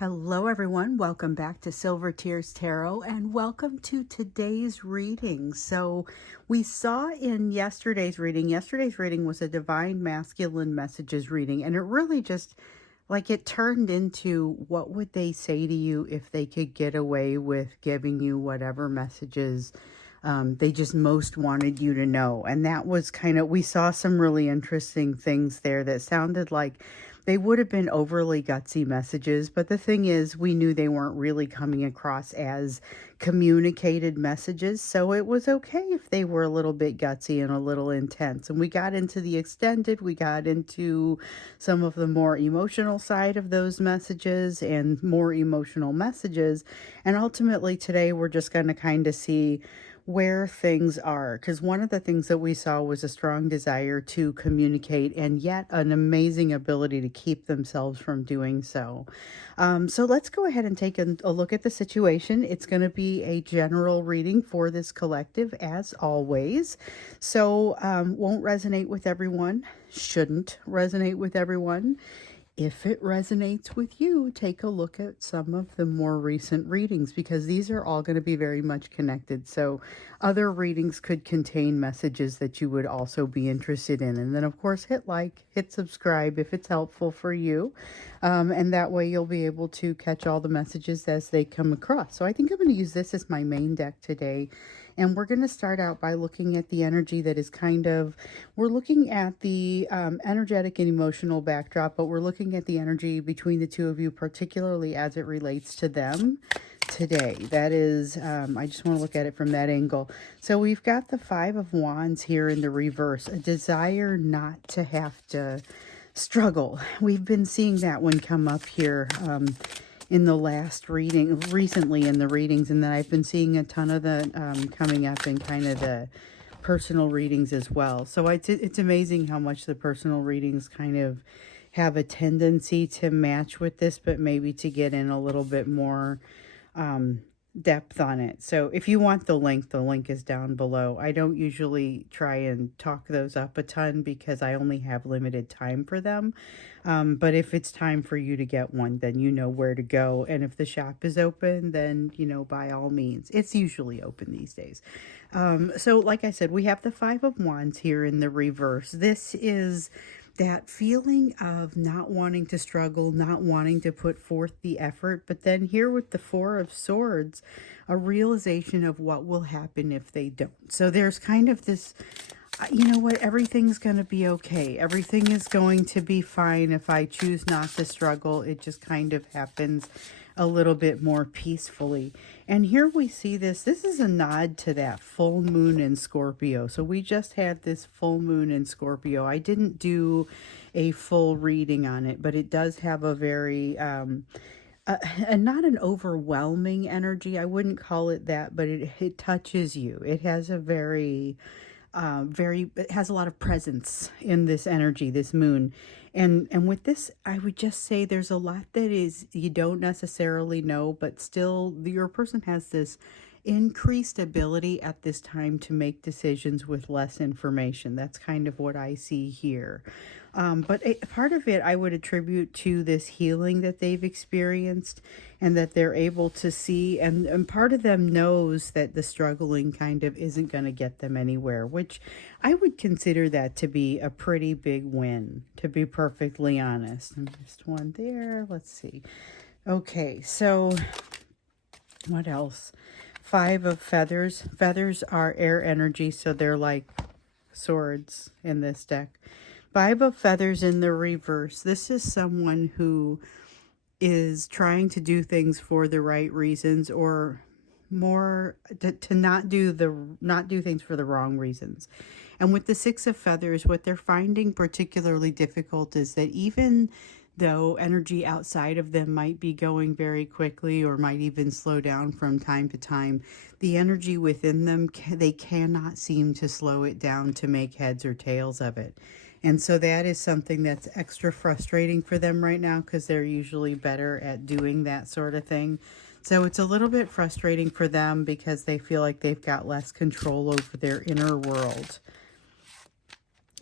Hello, everyone. Welcome back to Silver Tears Tarot and welcome to today's reading. So, we saw in yesterday's reading was a Divine Masculine Messages reading, and it really just it turned into what would they say to you if they could get away with giving you whatever messages they just most wanted you to know. And that was we saw some really interesting things there that sounded like they would have been overly gutsy messages, but the thing is, we knew they weren't really coming across as communicated messages, so it was okay if they were a little bit gutsy and a little intense. And we got into the extended, we got into some of the more emotional side of those messages and more emotional messages. And ultimately today we're just going to kind of see where things are, because one of the things that we saw was a strong desire to communicate and yet an amazing ability to keep themselves from doing so. So let's go ahead and take a look at the situation. It's going to be a general reading for this collective as always, so won't resonate with everyone, shouldn't resonate with everyone. If it resonates with you, take a look at some of the more recent readings, because these are all going to be very much connected. So other readings could contain messages that you would also be interested in. And then, of course, hit like, hit subscribe if it's helpful for you. And that way you'll be able to catch all the messages as they come across. So I think I'm going to use this as my main deck today. And we're going to start out by looking at the energy that is we're looking at the energetic and emotional backdrop, but we're looking at the energy between the two of you, particularly as it relates to them today. That is, I just want to look at it from that angle. So we've got the Five of Wands here in the reverse, a desire not to have to struggle. We've been seeing that one come up here in the last reading, recently in the readings, and then I've been seeing a ton of the coming up in kind of the personal readings as well. So it's amazing how much the personal readings kind of have a tendency to match with this, but maybe to get in a little bit more depth on it. So if you want the link is down below. I don't usually try and talk those up a ton because I only have limited time for them. But if it's time for you to get one, then you know where to go. And if the shop is open, then, by all means. It's usually open these days. So like I said, we have the Five of Wands here in the reverse. This is that feeling of not wanting to struggle, not wanting to put forth the effort. But then here with the Four of Swords, a realization of what will happen if they don't. So there's kind of this, you know what, everything's going to be okay. Everything is going to be fine if I choose not to struggle. It just kind of happens a little bit more peacefully. And here we see this is a nod to that full moon in Scorpio. So we just had this full moon in Scorpio. I didn't do a full reading on it, but it does have a very not an overwhelming energy. I wouldn't call it that, but it touches you. It has a very it has a lot of presence in this energy, this moon. And with this, I would just say there's a lot that is you don't necessarily know, but still your person has this increased ability at this time to make decisions with less information. That's kind of what I see here. But part of it I would attribute to this healing that they've experienced and that they're able to see. And part of them knows that the struggling kind of isn't going to get them anywhere, which I would consider that to be a pretty big win, to be perfectly honest. And just one there. Let's see. Okay, so what else? Five of Feathers. Feathers are air energy, so they're like swords in this deck. Five of Feathers in the reverse. This is someone who is trying to do things for the right reasons, or more to not do things for the wrong reasons. And with the Six of Feathers, what they're finding particularly difficult is that even though energy outside of them might be going very quickly or might even slow down from time to time, the energy within them, they cannot seem to slow it down to make heads or tails of it. And so that is something that's extra frustrating for them right now, because they're usually better at doing that sort of thing. So it's a little bit frustrating for them because they feel like they've got less control over their inner world.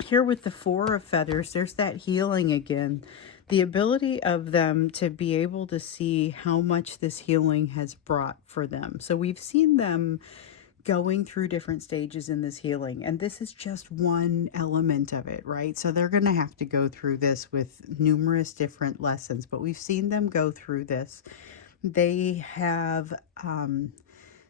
Here with the Four of Feathers, there's that healing again. the ability of them to be able to see how much this healing has brought for them. So we've seen them going through different stages in this healing, and this is just one element of it, right? So they're going to have to go through this with numerous different lessons, but we've seen them go through this. They have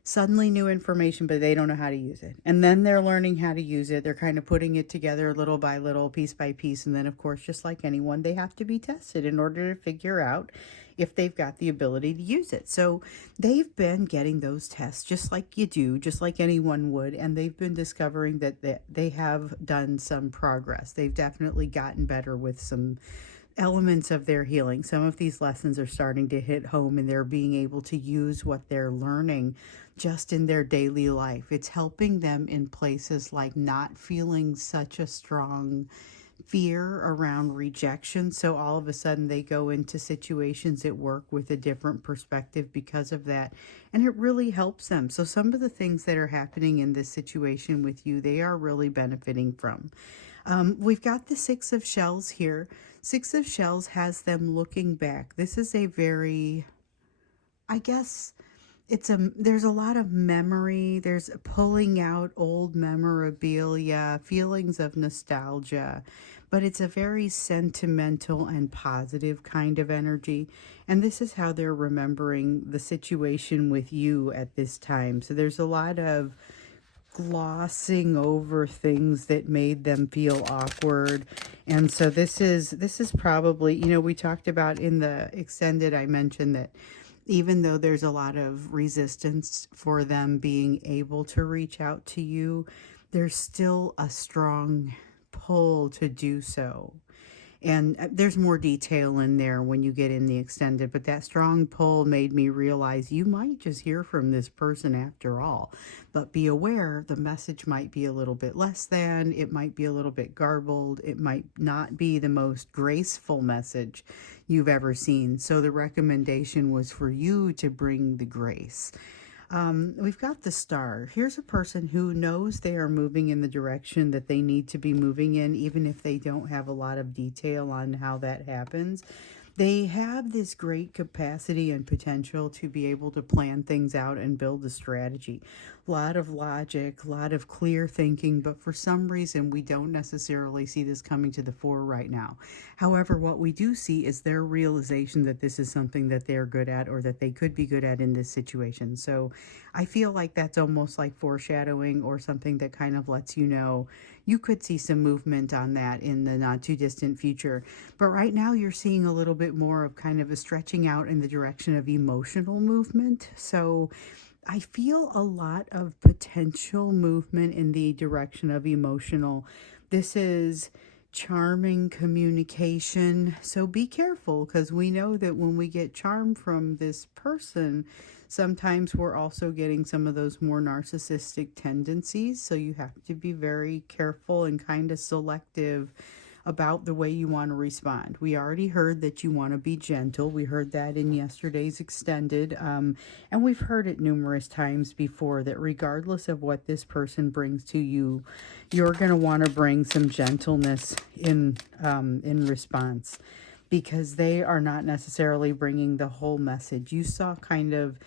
suddenly new information, but they don't know how to use it. And then they're learning how to use it. They're kind of putting it together little by little, piece by piece. And then, of course, just like anyone, they have to be tested in order to figure out if they've got the ability to use it. So they've been getting those tests just like you do, just like anyone would. And they've been discovering that they have done some progress. They've definitely gotten better with some elements of their healing. Some of these lessons are starting to hit home, and they're being able to use what they're learning just in their daily life. It's helping them in places like not feeling such a strong fear around rejection. So all of a sudden they go into situations at work with a different perspective because of that. And it really helps them. So some of the things that are happening in this situation with you, they are really benefiting from. We've got the Six of Shells here. Six of Shells has them looking back. This is a very, I guess, there's a lot of memory. There's pulling out old memorabilia, feelings of nostalgia, but it's a very sentimental and positive kind of energy. And this is how they're remembering the situation with you at this time. So there's a lot of glossing over things that made them feel awkward. And so this is probably, we talked about in the extended, I mentioned that even though there's a lot of resistance for them being able to reach out to you, there's still a strong pull to do so. And there's more detail in there when you get in the extended, but that strong pull made me realize you might just hear from this person after all. But be aware, the message might be a little bit less than, it might be a little bit garbled, it might not be the most graceful message you've ever seen. So the recommendation was for you to bring the grace. We've got the Star. Here's a person who knows they are moving in the direction that they need to be moving in, even if they don't have a lot of detail on how that happens. They have this great capacity and potential to be able to plan things out and build a strategy. A lot of logic, a lot of clear thinking, but for some reason we don't necessarily see this coming to the fore right now. However, what we do see is their realization that this is something that they're good at, or that they could be good at in this situation. So I feel like that's almost like foreshadowing, or something that kind of lets you know you could see some movement on that in the not too distant future. But right now you're seeing a little bit more of kind of a stretching out in the direction of emotional movement. So I feel a lot of potential movement in the direction of emotional. This is charming communication. So be careful, because we know that when we get charm from this person, sometimes we're also getting some of those more narcissistic tendencies. So you have to be very careful and kind of selective about the way you want to respond. We already heard that you want to be gentle. We heard that in yesterday's extended, and we've heard it numerous times before, that regardless of what this person brings to you, you're going to want to bring some gentleness in response, because they are not necessarily bringing the whole message. You saw kind of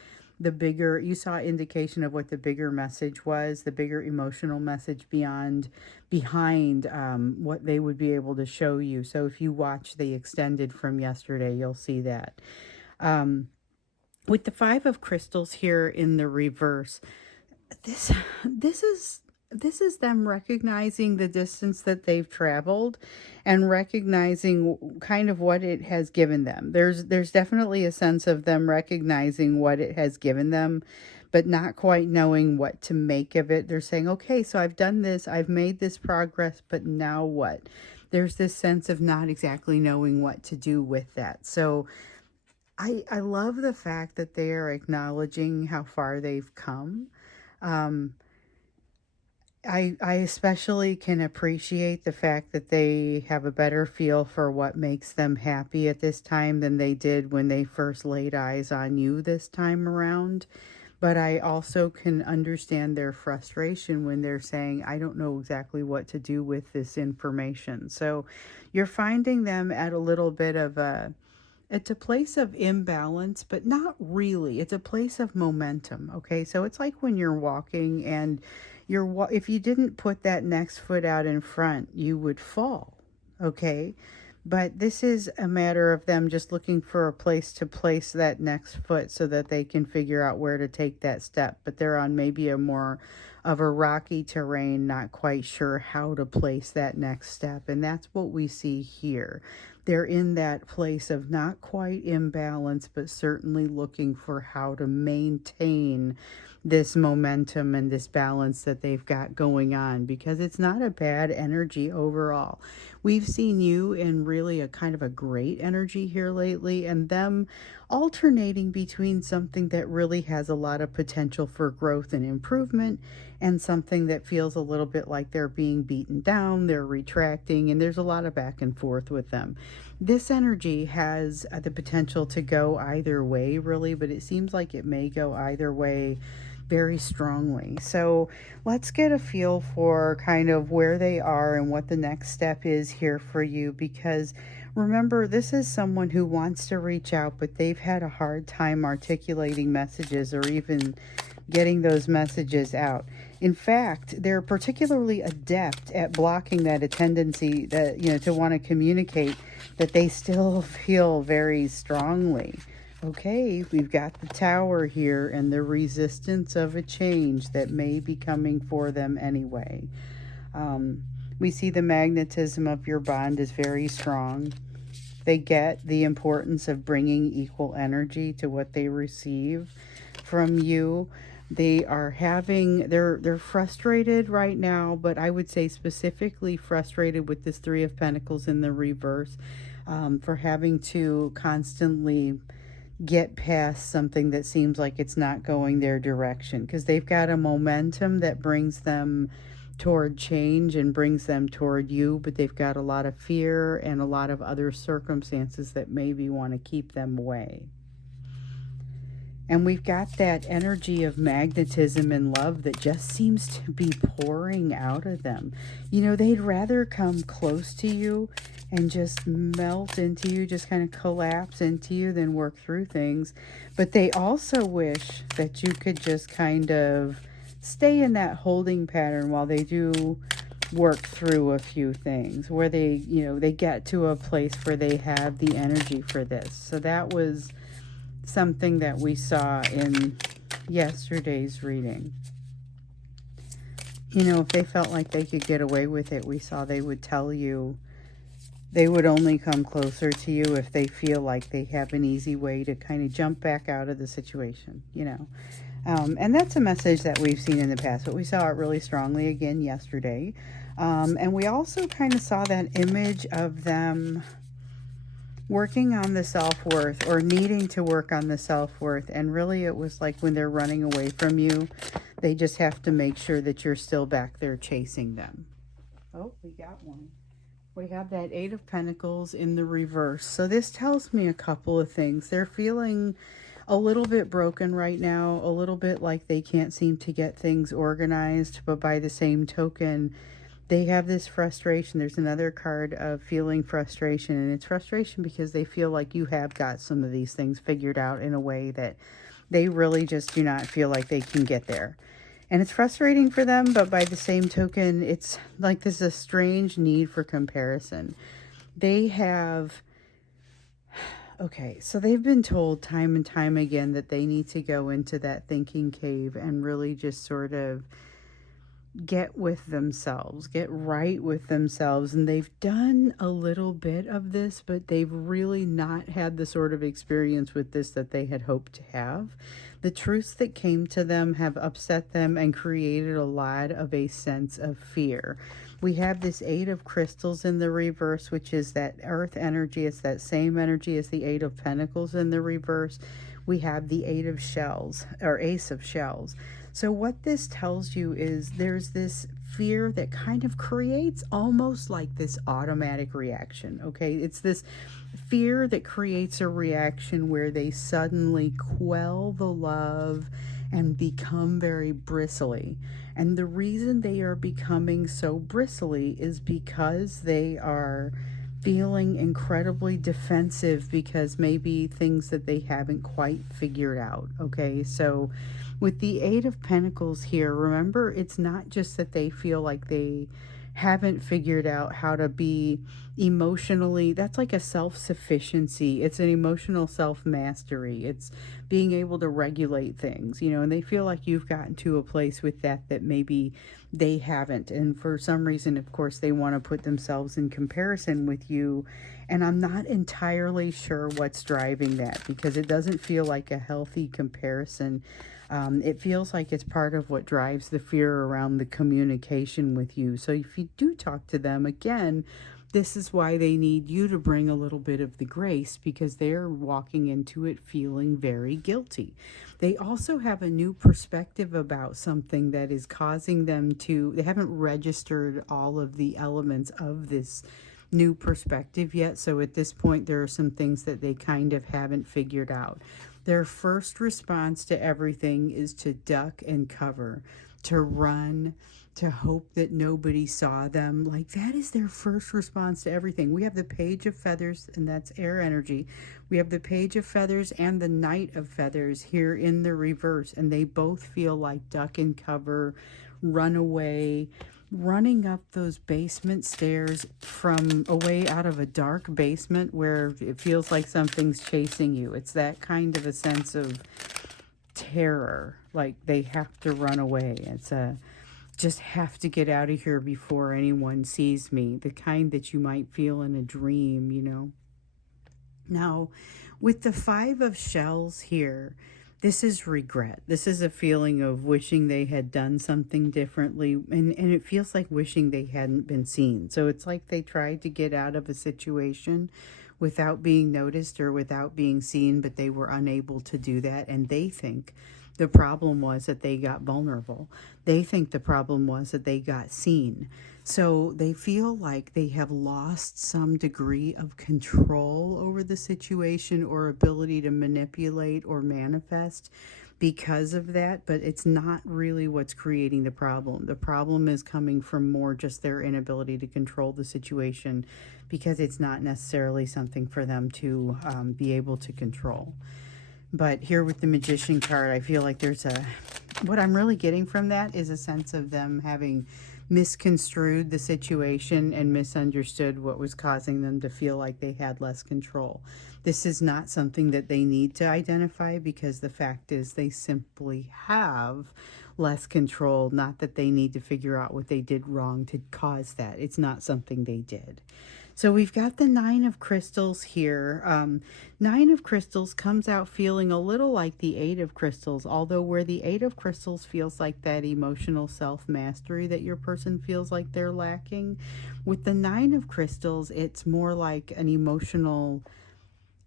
you saw indication of what the bigger message was, the bigger emotional message behind what they would be able to show you. So if you watch the extended from yesterday, you'll see that. With the Five of Crystals here in the reverse, this is them recognizing the distance that they've traveled, and recognizing kind of what it has given them. There's definitely a sense of them recognizing what it has given them, but not quite knowing what to make of it. They're saying, okay, so I've done this, I've made this progress, but now what? There's this sense of not exactly knowing what to do with that. So I love the fact that they are acknowledging how far they've come. I especially can appreciate the fact that they have a better feel for what makes them happy at this time than they did when they first laid eyes on you this time around. But I also can understand their frustration when they're saying, I don't know exactly what to do with this information. So you're finding them at a little bit of it's a place of imbalance, but not really. It's a place of momentum. Okay. So it's like when you're walking and if you didn't put that next foot out in front, you would fall. Okay. But this is a matter of them just looking for a place to place that next foot so that they can figure out where to take that step. But they're on maybe a more of a rocky terrain, not quite sure how to place that next step. And that's what we see here. They're in that place of not quite imbalance, but certainly looking for how to maintain this momentum and this balance that they've got going on, because it's not a bad energy overall. We've seen you in really a kind of a great energy here lately, and them alternating between something that really has a lot of potential for growth and improvement and something that feels a little bit like they're being beaten down, they're retracting, and there's a lot of back and forth with them. This energy has the potential to go either way, really, but it seems like it may go either way very strongly. So let's get a feel for kind of where they are and what the next step is here for you, because remember, this is someone who wants to reach out, but they've had a hard time articulating messages or even getting those messages out. In fact, they're particularly adept at blocking that tendency that, to want to communicate, that they still feel very strongly. Okay, we've got the Tower here and the resistance of a change that may be coming for them anyway. We see the magnetism of your bond is very strong. They get the importance of bringing equal energy to what they receive from you. They are they're frustrated right now, but I would say specifically frustrated with this Three of Pentacles in the reverse, for having to constantly get past something that seems like it's not going their direction, because they've got a momentum that brings them toward change and brings them toward you, but they've got a lot of fear and a lot of other circumstances that maybe want to keep them away. And we've got that energy of magnetism and love that just seems to be pouring out of them. They'd rather come close to you and just melt into you, just kind of collapse into you, than work through things. But they also wish that you could just kind of stay in that holding pattern while they do work through a few things, where they get to a place where they have the energy for this. So that was something that we saw in yesterday's reading. If they felt like they could get away with it, we saw they would tell you they would only come closer to you if they feel like they have an easy way to kind of jump back out of the situation, and that's a message that we've seen in the past, but we saw it really strongly again yesterday. And we also kind of saw that image of them working on the self-worth, or needing to work on the self-worth. And really it was like when they're running away from you, they just have to make sure that you're still back there chasing them. Oh, we got one. We have that Eight of Pentacles in the reverse. So this tells me a couple of things. They're feeling a little bit broken right now, a little bit like they can't seem to get things organized, but by the same token, they have this frustration. There's another card of feeling frustration, and it's frustration because they feel like you have got some of these things figured out in a way that they really just do not feel like they can get there. And it's frustrating for them, but by the same token, it's like there's a strange need for comparison. They have, okay, so they've been told time and time again that they need to go into that thinking cave and really just sort of get with themselves, get right with themselves. And they've done a little bit of this, but they've really not had the sort of experience with this that they had hoped to have. The truths that came to them have upset them and created a lot of a sense of fear. We have this Eight of Crystals in the reverse, which is that earth energy. It's that same energy as the Eight of Pentacles in the reverse. We have the Eight of Shells, or Ace of Shells. So what this tells you is there's this fear that kind of creates almost like this automatic reaction. Okay, it's this fear that creates a reaction where they suddenly quell the love and become very bristly. And the reason they are becoming so bristly is because they are feeling incredibly defensive because maybe things that they haven't quite figured out. Okay, so with the Eight of Pentacles here, remember, it's not just that they feel like they haven't figured out how to be emotionally, that's like a self-sufficiency. It's an emotional self-mastery. It's being able to regulate things, and they feel like you've gotten to a place with that maybe they haven't. And for some reason, of course, they want to put themselves in comparison with you. And I'm not entirely sure what's driving that, because it doesn't feel like a healthy comparison. It feels like it's part of what drives the fear around the communication with you. So if you do talk to them again, this is why they need you to bring a little bit of the grace, because they're walking into it feeling very guilty. They also have a new perspective about something that is causing them to, they haven't registered all of the elements of this new perspective yet. So at this point, there are some things that they kind of haven't figured out. Their first response to everything is to duck and cover, to run, to hope that nobody saw them. Like, that is their first response to everything. We have the Page of Feathers, and that's air energy. We have the Page of Feathers and the Knight of Feathers here in the reverse, and they both feel like duck and cover, run away, running up those basement stairs from away out of a dark basement where it feels like something's chasing you. It's that kind of a sense of terror, like they have to run away. It's a just have to get out of here before anyone sees me, the kind that you might feel in a dream. Now, with the Five of Shells here, this is regret. This is a feeling of wishing they had done something differently, and it feels like wishing they hadn't been seen. So it's like they tried to get out of a situation without being noticed or without being seen, but they were unable to do that, and they think the problem was that they got vulnerable. They think the problem was that they got seen. So they feel like they have lost some degree of control over the situation or ability to manipulate or manifest because of that, but it's not really what's creating the problem. The problem is coming from more just their inability to control the situation, because it's not necessarily something for them to be able to control. But here with the Magician card, I feel like what I'm really getting from that is a sense of them having misconstrued the situation and misunderstood what was causing them to feel like they had less control. This is not something that they need to identify, because the fact is they simply have less control, not that they need to figure out what they did wrong to cause that. It's not something they did. So we've got the Nine of Crystals here. Nine of Crystals comes out feeling a little like the Eight of Crystals, although where the Eight of Crystals feels like that emotional self-mastery that your person feels like they're lacking, with the Nine of Crystals, it's more like an emotional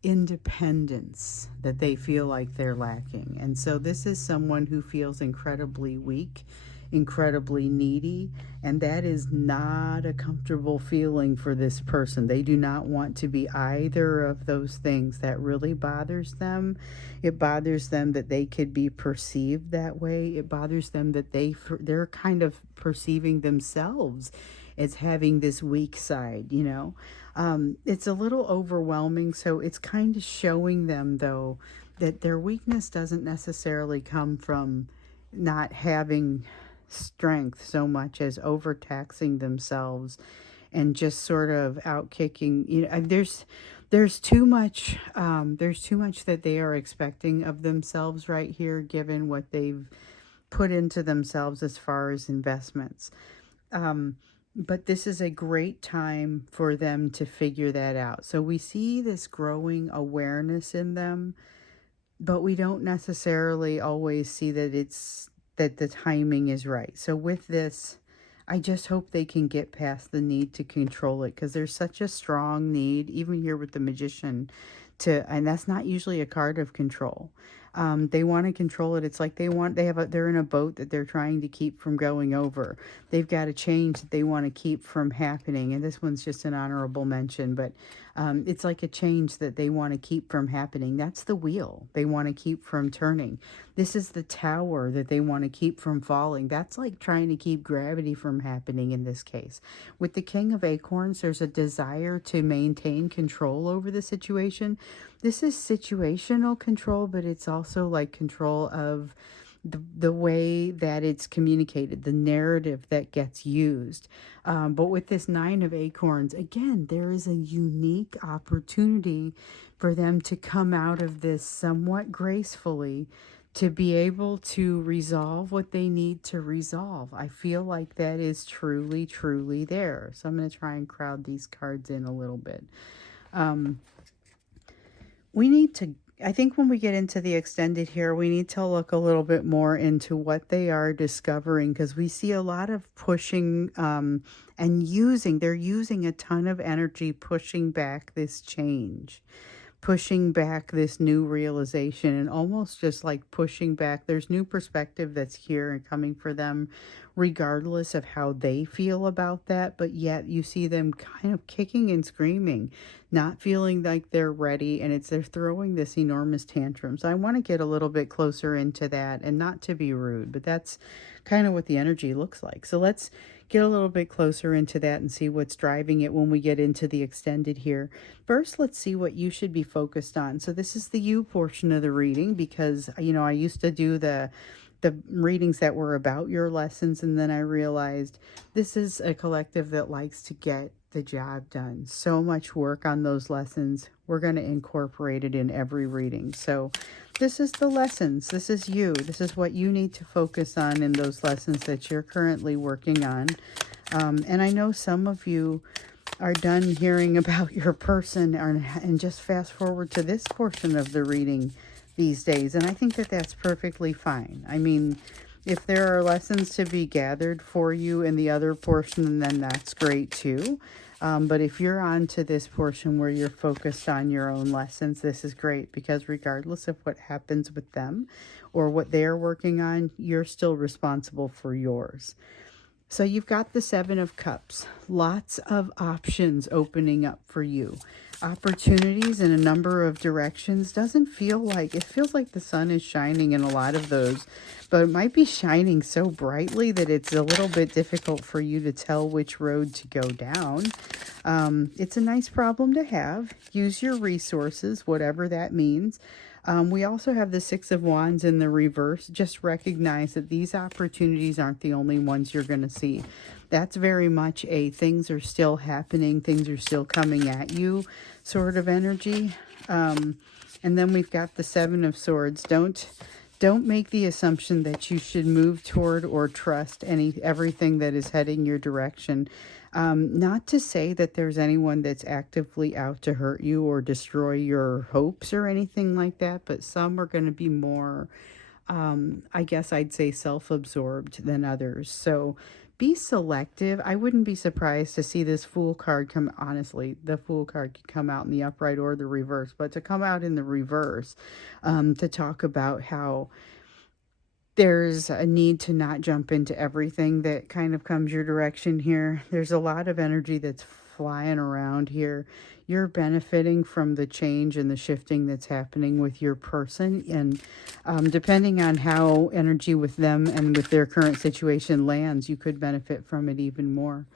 independence that they feel like they're lacking. And so this is someone who feels incredibly weak, incredibly needy, and that is not a comfortable feeling for this person. They do not want to be either of those things. That really bothers them. It bothers them that they could be perceived that way. It bothers them that they're kind of perceiving themselves as having this weak side. It's a little overwhelming, so it's kind of showing them, though, that their weakness doesn't necessarily come from not having strength so much as overtaxing themselves and just sort of outkicking. There's too much that they are expecting of themselves right here, given what they've put into themselves as far as investments. But this is a great time for them to figure that out. So we see this growing awareness in them, but we don't necessarily always see that the timing is right. So with this, I just hope they can get past the need to control it, because there's such a strong need, even here with the Magician, and that's not usually a card of control. They want to control it. It's like they're in a boat that they're trying to keep from going over. They've got a change that they want to keep from happening. And this one's just an honorable mention, but it's like a change that they want to keep from happening. That's the wheel they want to keep from turning. This is the tower that they want to keep from falling. That's like trying to keep gravity from happening in this case. With the King of Acorns, there's a desire to maintain control over the situation. This is situational control, but it's also like control of the way that it's communicated, the narrative that gets used. But with this Nine of Acorns, again, there is a unique opportunity for them to come out of this somewhat gracefully, to be able to resolve what they need to resolve. I feel like that is truly, truly there. So I'm going to try and crowd these cards in a little bit. We need to, I think when we get into the extended here, we need to look a little bit more into what they are discovering, because we see a lot of pushing and they're using a ton of energy pushing back this change, pushing back this new realization, and almost just like pushing back. There's new perspective that's here and coming for them, regardless of how they feel about that. But yet you see them kind of kicking and screaming, not feeling like they're ready, and they're throwing this enormous tantrum. So I want to get a little bit closer into that, and not to be rude, but that's kind of what the energy looks like. So let's get a little bit closer into that and see what's driving it when we get into the extended here. First, let's see what you should be focused on. So this is the you portion of the reading, because I used to do the readings that were about your lessons, and then I realized this is a collective that likes to get the job done. So much work on those lessons. We're going to incorporate it in every reading. So this is the lessons. This is you. This is what you need to focus on in those lessons that you're currently working on. And I know some of you are done hearing about your person and just fast forward to this portion of the reading these days. And I think that that's perfectly fine. I mean, if there are lessons to be gathered for you in the other portion, then that's great too. But if you're on to this portion where you're focused on your own lessons, this is great, because regardless of what happens with them or what they're working on, you're still responsible for yours. So you've got the Seven of Cups, lots of options opening up for you. Opportunities in a number of directions. It feels like the sun is shining in a lot of those, but it might be shining so brightly that it's a little bit difficult for you to tell which road to go down. It's a nice problem to have. Use your resources, whatever that means. We also have the Six of Wands in the reverse. Just recognize that these opportunities aren't the only ones you're going to see. That's very much a things are still happening, things are still coming at you sort of energy. And then we've got the Seven of Swords. Don't make the assumption that you should move toward or trust everything that is heading your direction. Not to say that there's anyone that's actively out to hurt you or destroy your hopes or anything like that, but some are going to be more, I guess I'd say, self-absorbed than others. So be selective. I wouldn't be surprised to see this Fool card come. Honestly, the Fool card could come out in the upright or the reverse, but to come out in the reverse, to talk about how there's a need to not jump into everything that kind of comes your direction here. There's a lot of energy that's flying around here. You're benefiting from the change and the shifting that's happening with your person. And depending on how energy with them and with their current situation lands, you could benefit from it even more.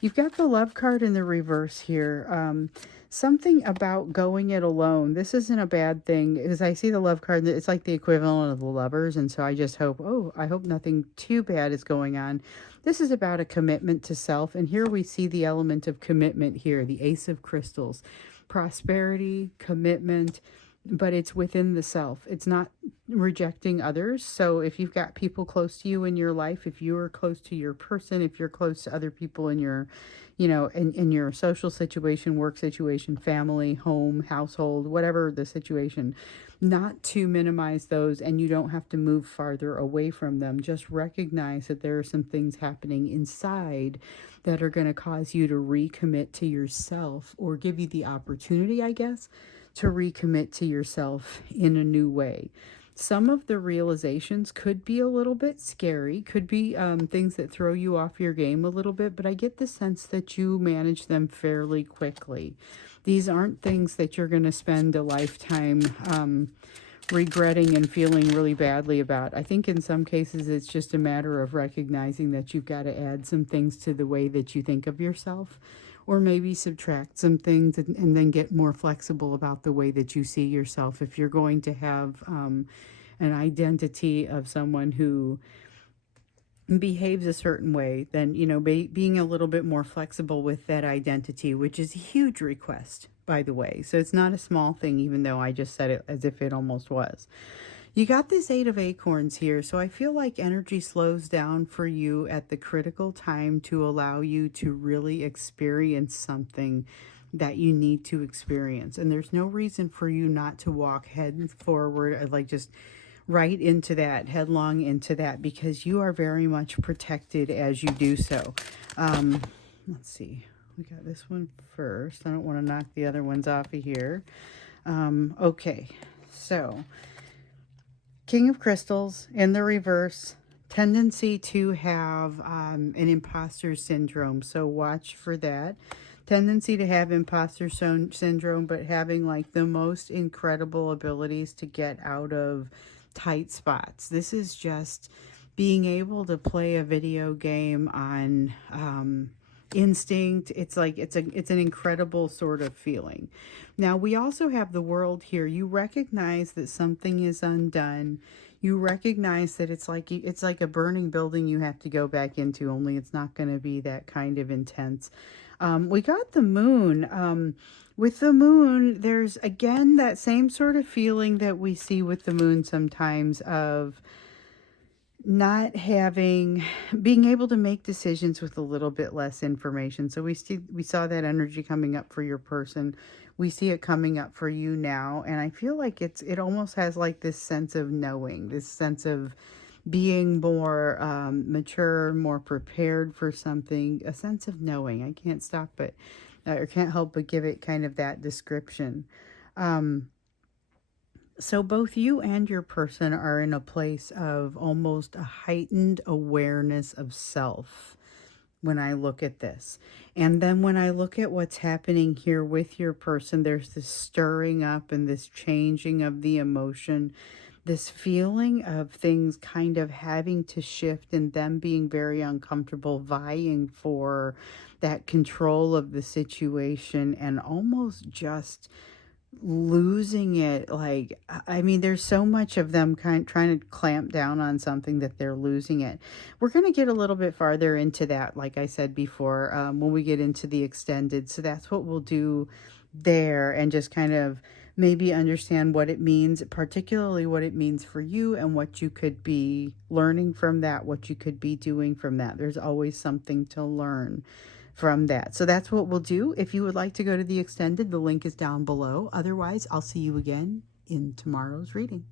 You've got the Love card in the reverse here. Something about going it alone. This isn't a bad thing, because I see the Love card. It's like the equivalent of the Lovers. And so I just hope, I hope nothing too bad is going on. This is about a commitment to self. And here we see the element of commitment here, the Ace of Crystals. Prosperity, commitment, but it's within the self. It's not rejecting others. So if you've got people close to you in your life, if you're close to your person, if you're close to other people in your, in your social situation, work situation, family, home, household, whatever the situation, not to minimize those, and you don't have to move farther away from them. Just recognize that there are some things happening inside that are going to cause you to recommit to yourself, or give you the opportunity, I guess, to recommit to yourself in a new way. Some of the realizations could be a little bit scary, could be things that throw you off your game a little bit, but I get the sense that you manage them fairly quickly. These aren't things that you're going to spend a lifetime regretting and feeling really badly about. I think in some cases it's just a matter of recognizing that you've got to add some things to the way that you think of yourself, or maybe subtract some things, and then get more flexible about the way that you see yourself. If you're going to have an identity of someone who behaves a certain way, then, being a little bit more flexible with that identity, which is a huge request, by the way. So it's not a small thing, even though I just said it as if it almost was. You got this 8 of Acorns here, so I feel like energy slows down for you at the critical time to allow you to really experience something that you need to experience. And there's no reason for you not to walk head forward, like just right into that, headlong into that, because you are very much protected as you do so. Let's see. We got this one first. I don't want to knock the other ones off of here. Okay, so King of Crystals in the reverse, tendency to have an imposter syndrome. So watch for that. Tendency to have imposter syndrome, but having like the most incredible abilities to get out of tight spots. This is just being able to play a video game on instinct. It's like it's an incredible sort of feeling. Now we also have the World here. You recognize that something is undone. You recognize that it's like a burning building you have to go back into, only it's not going to be that kind of intense. We got the Moon. With the Moon, there's again that same sort of feeling that we see with the Moon sometimes, of not being able to make decisions with a little bit less information. So we saw that energy coming up for your person. We see it coming up for you now, and I feel like it almost has like this sense of knowing, this sense of being more mature, more prepared for something, a sense of knowing. I can't stop but or can't help but give it kind of that description. So both you and your person are in a place of almost a heightened awareness of self when I look at this. And then when I look at what's happening here with your person, there's this stirring up and this changing of the emotion, this feeling of things kind of having to shift and them being very uncomfortable, vying for that control of the situation and almost just losing it. Like, I mean, there's so much of them trying to clamp down on something that they're losing it. We're going to get a little bit farther into that, like I said before, when we get into the extended. So that's what we'll do there, and just kind of maybe understand what it means, particularly what it means for you and what you could be learning from that, what you could be doing from that. There's always something to learn from that. So that's what we'll do. If you would like to go to the extended, the link is down below. Otherwise, I'll see you again in tomorrow's reading.